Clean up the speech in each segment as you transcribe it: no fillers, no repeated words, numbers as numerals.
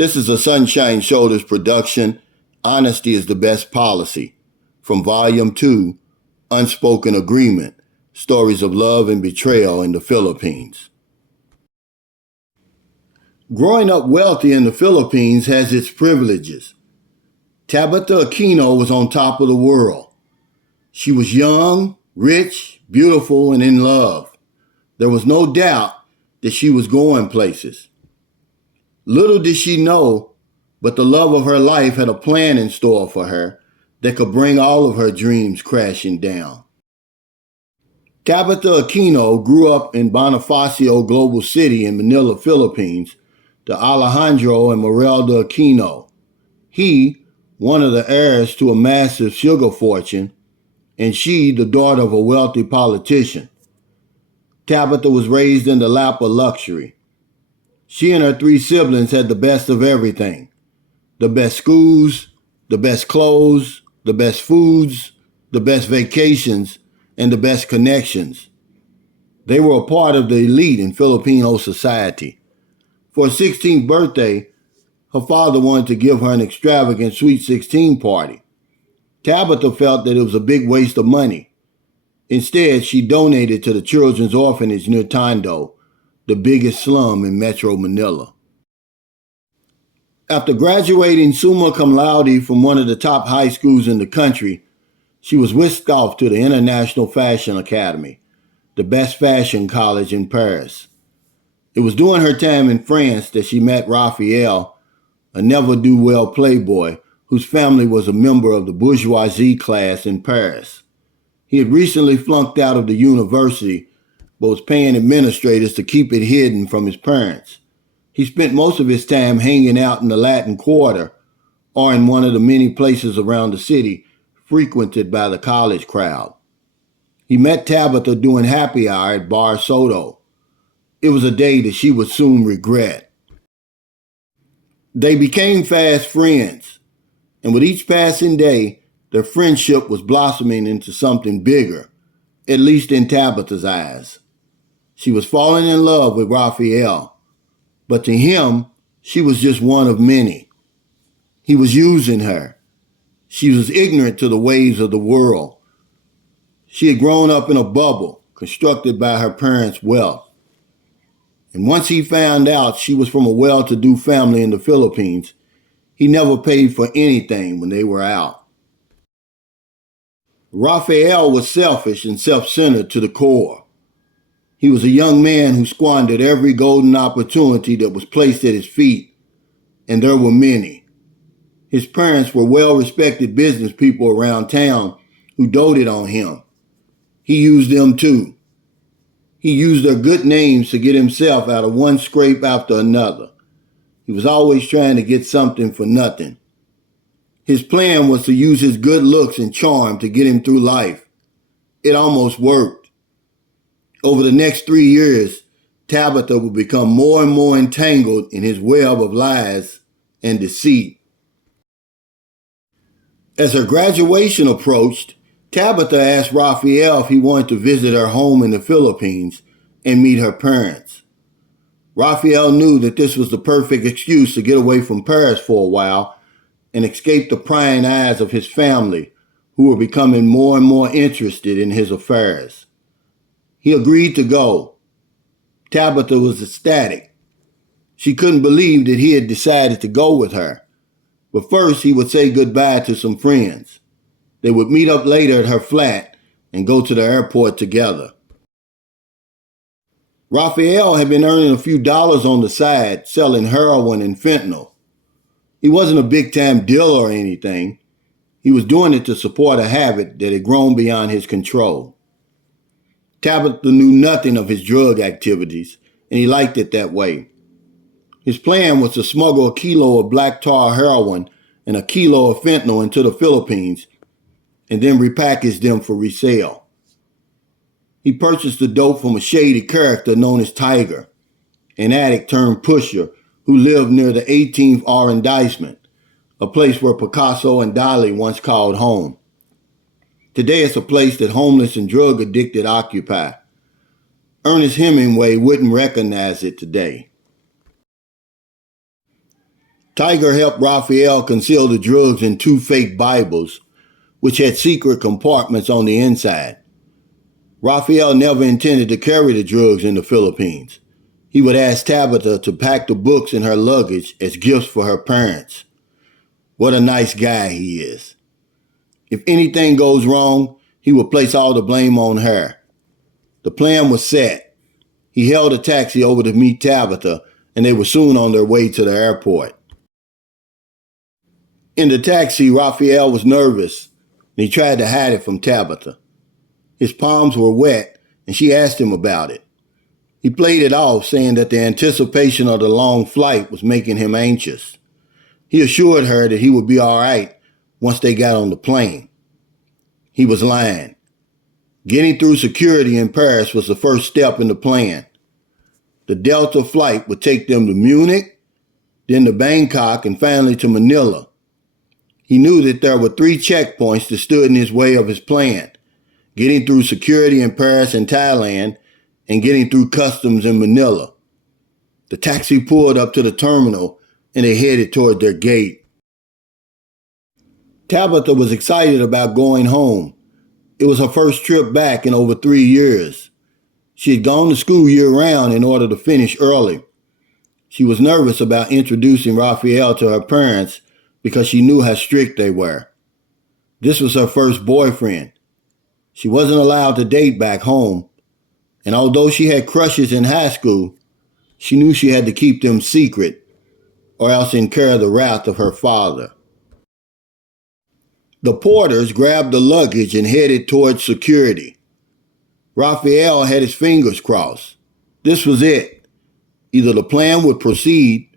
This is a Sunshine Shoulders production. Honesty is the best policy. From Volume 2, Unspoken Agreement, Stories of Love and Betrayal in the Philippines. Growing up wealthy in the Philippines has its privileges. Tabitha Aquino was on top of the world. She was young, rich, beautiful, and in love. There was no doubt that she was going places. Little did she know, but the love of her life had a plan in store for her that could bring all of her dreams crashing down. Tabitha Aquino grew up in Bonifacio Global City in Manila, Philippines, to Alejandro and Merelda Aquino. He, one of the heirs to a massive sugar fortune, and she, the daughter of a wealthy politician. Tabitha was raised in the lap of luxury. She and her three siblings had the best of everything. The best schools, the best clothes, the best foods, the best vacations, and the best connections. They were a part of the elite in Filipino society. For her 16th birthday, her father wanted to give her an extravagant Sweet 16 party. Tabitha felt that it was a big waste of money. Instead, she donated to the children's orphanage near Tondo, the biggest slum in Metro Manila. After graduating summa cum laude from one of the top high schools in the country, she was whisked off to the International Fashion Academy, the best fashion college in Paris. It was during her time in France that she met Raphael, a never-do-well playboy whose family was a member of the bourgeoisie class in Paris. He had recently flunked out of the university, but was paying administrators to keep it hidden from his parents. He spent most of his time hanging out in the Latin Quarter or in one of the many places around the city frequented by the college crowd. He met Tabitha doing happy hour at Bar Soto. It was a day that she would soon regret. They became fast friends, and with each passing day, their friendship was blossoming into something bigger, at least in Tabitha's eyes. She was falling in love with Raphael, but to him, she was just one of many. He was using her. She was ignorant to the ways of the world. She had grown up in a bubble constructed by her parents' wealth. And once he found out she was from a well-to-do family in the Philippines, he never paid for anything when they were out. Raphael was selfish and self-centered to the core. He was a young man who squandered every golden opportunity that was placed at his feet, and there were many. His parents were well-respected business people around town who doted on him. He used them too. He used their good names to get himself out of one scrape after another. He was always trying to get something for nothing. His plan was to use his good looks and charm to get him through life. It almost worked. Over the next 3 years, Tabitha would become more and more entangled in his web of lies and deceit. As her graduation approached, Tabitha asked Raphael if he wanted to visit her home in the Philippines and meet her parents. Raphael knew that this was the perfect excuse to get away from Paris for a while and escape the prying eyes of his family, who were becoming more and more interested in his affairs. He agreed to go. Tabitha was ecstatic. She couldn't believe that he had decided to go with her. But first, he would say goodbye to some friends. They would meet up later at her flat and go to the airport together. Raphael had been earning a few dollars on the side selling heroin and fentanyl. He wasn't a big-time dealer or anything. He was doing it to support a habit that had grown beyond his control. Tabitha knew nothing of his drug activities, and he liked it that way. His plan was to smuggle a kilo of black tar heroin and a kilo of fentanyl into the Philippines and then repackage them for resale. He purchased the dope from a shady character known as Tiger, an addict turned pusher who lived near the 18th arrondissement, a place where Picasso and Dali once called home. Today it's a place that homeless and drug addicted occupy. Ernest Hemingway wouldn't recognize it today. Tiger helped Raphael conceal the drugs in 2 fake Bibles, which had secret compartments on the inside. Raphael never intended to carry the drugs in the Philippines. He would ask Tabitha to pack the books in her luggage as gifts for her parents. What a nice guy he is. If anything goes wrong, he would place all the blame on her. The plan was set. He held a taxi over to meet Tabitha, and they were soon on their way to the airport. In the taxi, Raphael was nervous, and he tried to hide it from Tabitha. His palms were wet, and she asked him about it. He played it off, saying that the anticipation of the long flight was making him anxious. He assured her that he would be all right once they got on the plane. He was lying. Getting through security in Paris was the first step in the plan. The Delta flight would take them to Munich, then to Bangkok, and finally to Manila. He knew that there were 3 checkpoints that stood in his way of his plan: getting through security in Paris and Thailand, and getting through customs in Manila. The taxi pulled up to the terminal, and they headed toward their gate. Tabitha was excited about going home. It was her first trip back in over 3 years. She had gone to school year-round in order to finish early. She was nervous about introducing Raphael to her parents because she knew how strict they were. This was her first boyfriend. She wasn't allowed to date back home, and although she had crushes in high school, she knew she had to keep them secret or else incur the wrath of her father. The porters grabbed the luggage and headed towards security. Raphael had his fingers crossed. This was it. Either the plan would proceed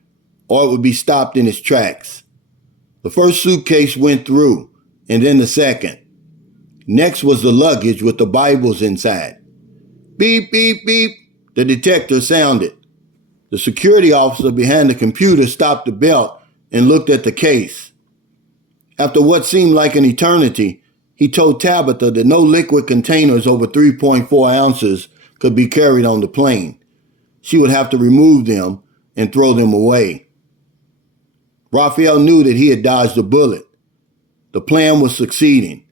or it would be stopped in its tracks. The first suitcase went through, and then the second. Next was the luggage with the Bibles inside. Beep, beep, beep, the detector sounded. The security officer behind the computer stopped the belt and looked at the case. After what seemed like an eternity, he told Tabitha that no liquid containers over 3.4 ounces could be carried on the plane. She would have to remove them and throw them away. Raphael knew that he had dodged a bullet. The plan was succeeding.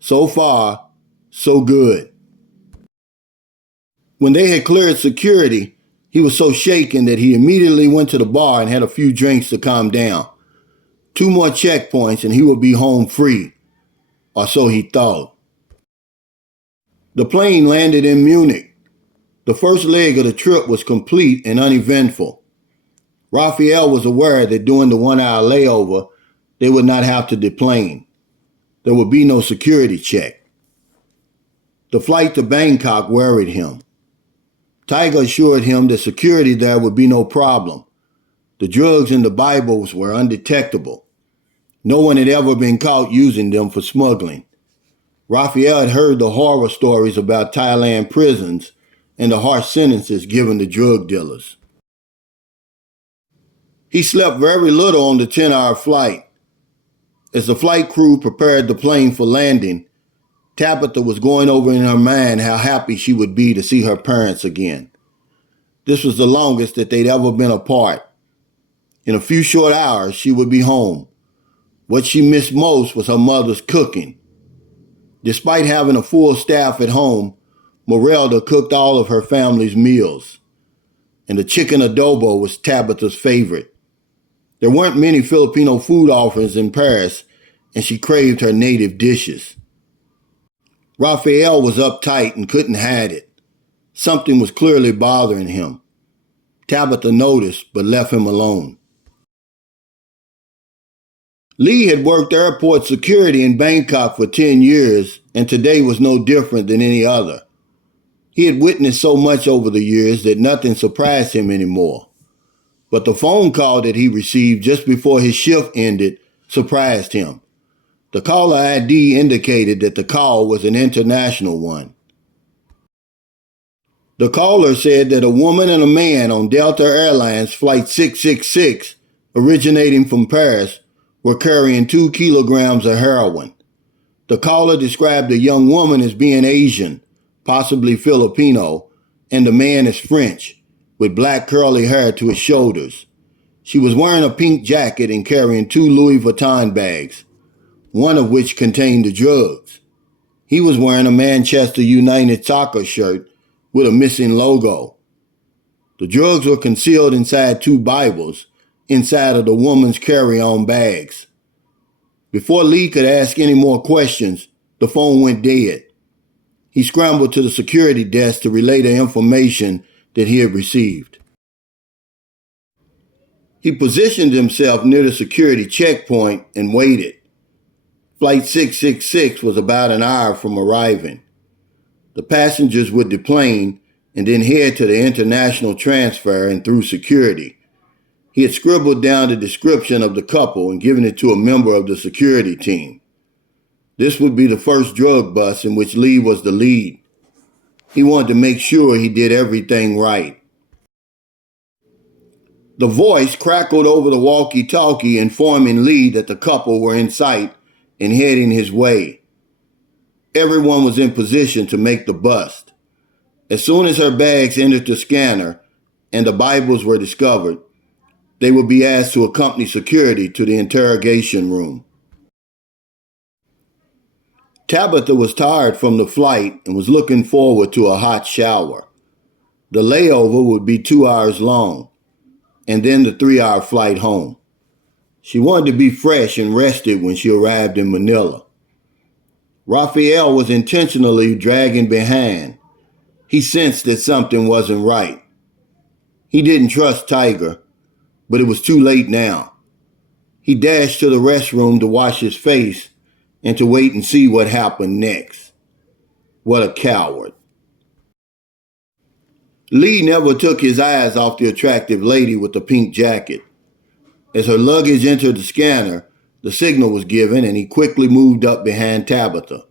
So far, so good. When they had cleared security, he was so shaken that he immediately went to the bar and had a few drinks to calm down. 2 more checkpoints and he would be home free, or so he thought. The plane landed in Munich. The first leg of the trip was complete and uneventful. Raphael was aware that during the 1-hour layover, they would not have to deplane. There would be no security check. The flight to Bangkok worried him. Tiger assured him that security there would be no problem. The drugs in the Bibles were undetectable. No one had ever been caught using them for smuggling. Raphael had heard the horror stories about Thailand prisons and the harsh sentences given to drug dealers. He slept very little on the 10-hour flight. As the flight crew prepared the plane for landing, Tabitha was going over in her mind how happy she would be to see her parents again. This was the longest that they'd ever been apart. In a few short hours, she would be home. What she missed most was her mother's cooking. Despite having a full staff at home, Morelda cooked all of her family's meals, and the chicken adobo was Tabitha's favorite. There weren't many Filipino food offerings in Paris, and she craved her native dishes. Raphael was uptight and couldn't hide it. Something was clearly bothering him. Tabitha noticed, but left him alone. Lee had worked airport security in Bangkok for 10 years, and today was no different than any other. He had witnessed so much over the years that nothing surprised him anymore. But the phone call that he received just before his shift ended surprised him. The caller ID indicated that the call was an international one. The caller said that a woman and a man on Delta Airlines Flight 666, originating from Paris, were carrying 2 kilograms of heroin. The caller described the young woman as being Asian, possibly Filipino, and the man as French, with black curly hair to his shoulders. She was wearing a pink jacket and carrying 2 Louis Vuitton bags, one of which contained the drugs. He was wearing a Manchester United soccer shirt with a missing logo. The drugs were concealed inside 2 Bibles inside of the woman's carry-on bags. Before Lee could ask any more questions, the phone went dead. He scrambled to the security desk to relay the information that he had received. He positioned himself near the security checkpoint and waited. Flight 666 was about an hour from arriving. The passengers would deplane and then head to the international transfer and through security. He had scribbled down the description of the couple and given it to a member of the security team. This would be the first drug bust in which Lee was the lead. He wanted to make sure he did everything right. The voice crackled over the walkie-talkie informing Lee that the couple were in sight and heading his way. Everyone was in position to make the bust. As soon as her bags entered the scanner and the Bibles were discovered, they would be asked to accompany security to the interrogation room. Tabitha was tired from the flight and was looking forward to a hot shower. The layover would be 2 hours long, and then the 3-hour flight home. She wanted to be fresh and rested when she arrived in Manila. Raphael was intentionally dragging behind. He sensed that something wasn't right. He didn't trust Tiger, but it was too late now. He dashed to the restroom to wash his face and to wait and see what happened next. What a coward. Lee never took his eyes off the attractive lady with the pink jacket. As her luggage entered the scanner, the signal was given and he quickly moved up behind Tabitha.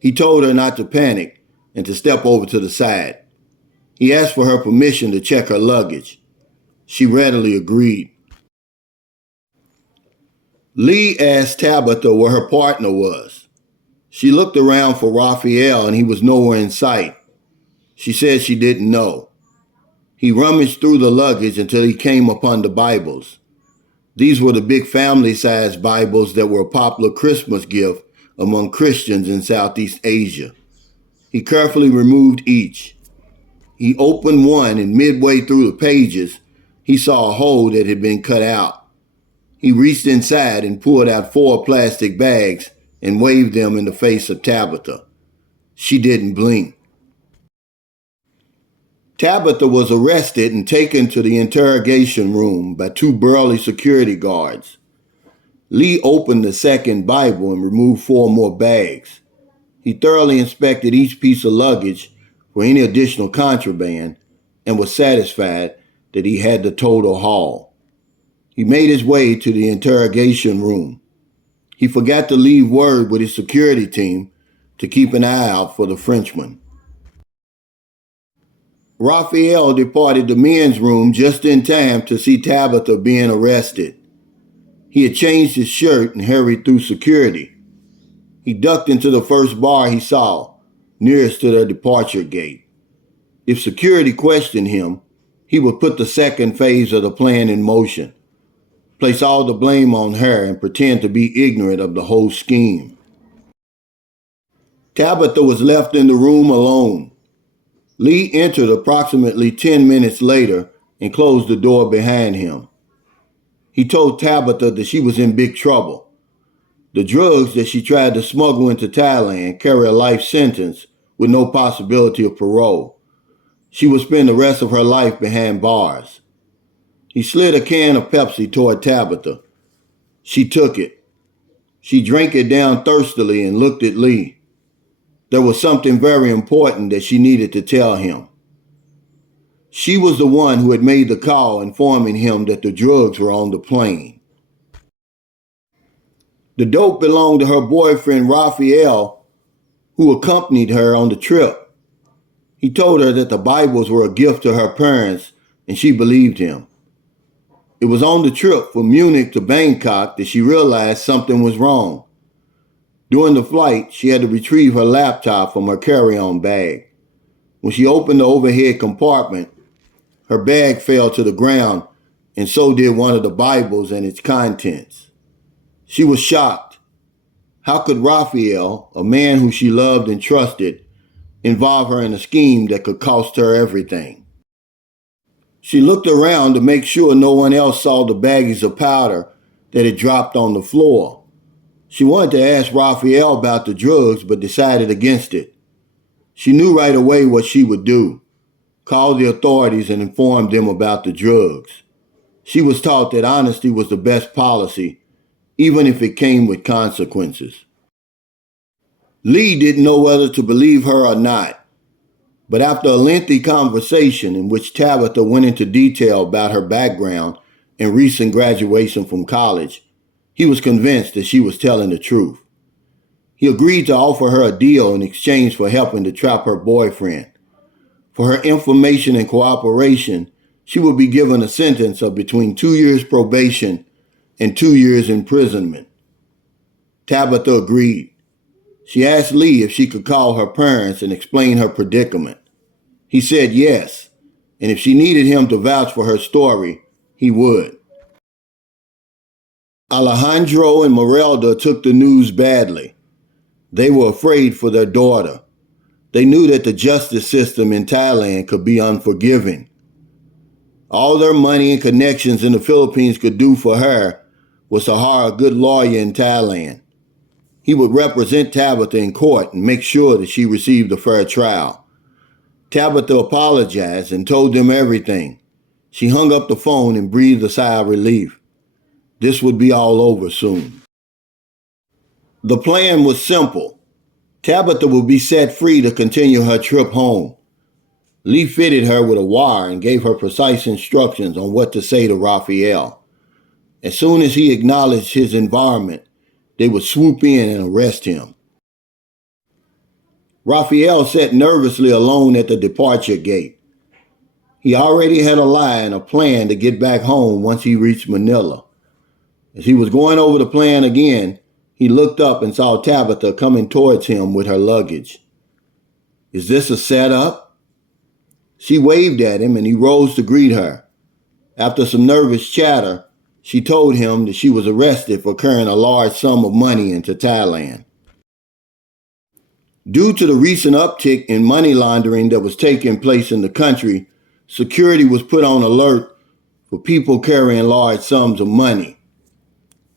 He told her not to panic and to step over to the side. He asked for her permission to check her luggage. She readily agreed. Lee asked Tabitha where her partner was. She looked around for Raphael and he was nowhere in sight. She said she didn't know. He rummaged through the luggage until he came upon the Bibles. These were the big family-sized Bibles that were a popular Christmas gift among Christians in Southeast Asia. He carefully removed each. He opened one and midway through the pages, he saw a hole that had been cut out. He reached inside and pulled out 4 plastic bags and waved them in the face of Tabitha. She didn't blink. Tabitha was arrested and taken to the interrogation room by 2 burly security guards. Lee opened the second Bible and removed 4 more bags. He thoroughly inspected each piece of luggage for any additional contraband and was satisfied that he had the total haul. He made his way to the interrogation room. He forgot to leave word with his security team to keep an eye out for the Frenchman. Raphael departed the men's room just in time to see Tabitha being arrested. He had changed his shirt and hurried through security. He ducked into the first bar he saw, nearest to their departure gate. If security questioned him, he would put the second phase of the plan in motion, place all the blame on her and pretend to be ignorant of the whole scheme. Tabitha was left in the room alone. Lee entered approximately 10 minutes later and closed the door behind him. He told Tabitha that she was in big trouble. The drugs that she tried to smuggle into Thailand carry a life sentence with no possibility of parole. She would spend the rest of her life behind bars. He slid a can of Pepsi toward Tabitha. She took it. She drank it down thirstily and looked at Lee. There was something very important that she needed to tell him. She was the one who had made the call informing him that the drugs were on the plane. The dope belonged to her boyfriend Raphael, who accompanied her on the trip. He told her that the Bibles were a gift to her parents, and she believed him. It was on the trip from Munich to Bangkok that she realized something was wrong. During the flight, she had to retrieve her laptop from her carry-on bag. When she opened the overhead compartment, her bag fell to the ground and so did one of the Bibles and its contents. She was shocked. How could Raphael, a man who she loved and trusted, involve her in a scheme that could cost her everything? She looked around to make sure no one else saw the baggies of powder that had dropped on the floor. She wanted to ask Raphael about the drugs, but decided against it. She knew right away what she would do: call the authorities and inform them about the drugs. She was taught that honesty was the best policy, even if it came with consequences. Lee didn't know whether to believe her or not, but after a lengthy conversation in which Tabitha went into detail about her background and recent graduation from college, he was convinced that she was telling the truth. He agreed to offer her a deal in exchange for helping to trap her boyfriend. For her information and cooperation, she would be given a sentence of between 2 years probation and 2 years imprisonment. Tabitha agreed. She asked Lee if she could call her parents and explain her predicament. He said yes, and if she needed him to vouch for her story, he would. Alejandro and Merelda took the news badly. They were afraid for their daughter. They knew that the justice system in Thailand could be unforgiving. All their money and connections in the Philippines could do for her was to hire a good lawyer in Thailand. He would represent Tabitha in court and make sure that she received a fair trial. Tabitha apologized and told them everything. She hung up the phone and breathed a sigh of relief. This would be all over soon. The plan was simple. Tabitha would be set free to continue her trip home. Lee fitted her with a wire and gave her precise instructions on what to say to Raphael. As soon as he acknowledged his environment, they would swoop in and arrest him. Raphael sat nervously alone at the departure gate. He already had a lie and a plan to get back home once he reached Manila. As he was going over the plan again, he looked up and saw Tabitha coming towards him with her luggage. "Is this a setup?" She waved at him and he rose to greet her. After some nervous chatter, she told him that she was arrested for carrying a large sum of money into Thailand. Due to the recent uptick in money laundering that was taking place in the country, security was put on alert for people carrying large sums of money.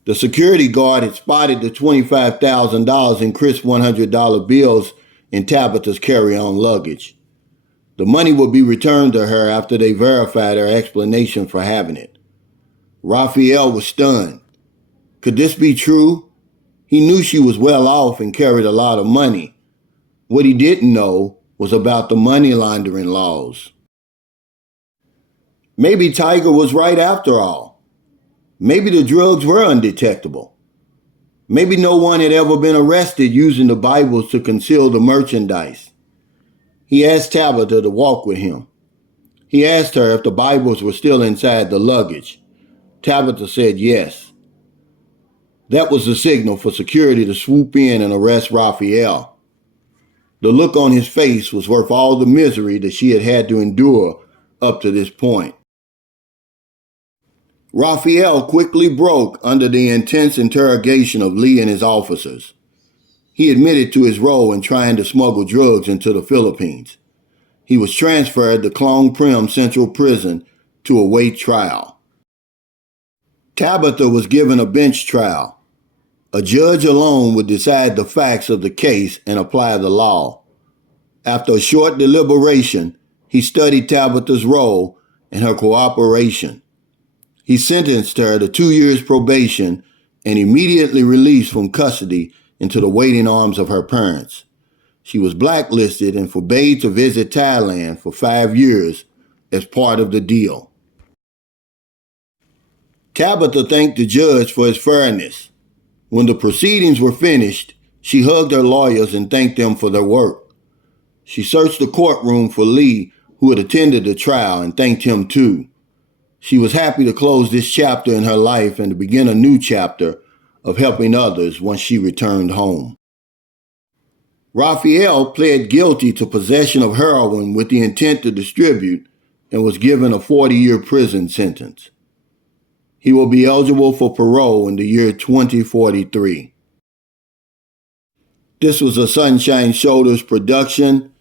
The security guard had spotted the $25,000 in crisp $100 bills in Tabitha's carry-on luggage. The money would be returned to her after they verified her explanation for having it. Raphael was stunned. Could this be true? He knew she was well off and carried a lot of money. What he didn't know was about the money laundering laws. Maybe Tiger was right after all. Maybe the drugs were undetectable. Maybe no one had ever been arrested using the Bibles to conceal the merchandise. He asked Tabitha to walk with him. He asked her if the Bibles were still inside the luggage. Tabitha said yes. That was the signal for security to swoop in and arrest Raphael. The look on his face was worth all the misery that she had had to endure up to this point. Raphael quickly broke under the intense interrogation of Lee and his officers. He admitted to his role in trying to smuggle drugs into the Philippines. He was transferred to Klong Prim Central Prison to await trial. Tabitha was given a bench trial. A judge alone would decide the facts of the case and apply the law. After a short deliberation, he studied Tabitha's role and her cooperation. He sentenced her to 2 years probation and immediately released from custody into the waiting arms of her parents. She was blacklisted and forbade to visit Thailand for 5 years as part of the deal. Tabitha thanked the judge for his fairness. When the proceedings were finished, she hugged her lawyers and thanked them for their work. She searched the courtroom for Lee, who had attended the trial, and thanked him too. She was happy to close this chapter in her life and to begin a new chapter of helping others once she returned home. Raphael pled guilty to possession of heroin with the intent to distribute and was given a 40-year prison sentence. He will be eligible for parole in the year 2043. This was a Sunshine Shoulders production.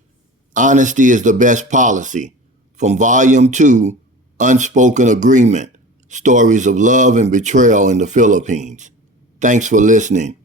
Honesty is the best policy. From Volume 2, Unspoken Agreement, Stories of Love and Betrayal in the Philippines. Thanks for listening.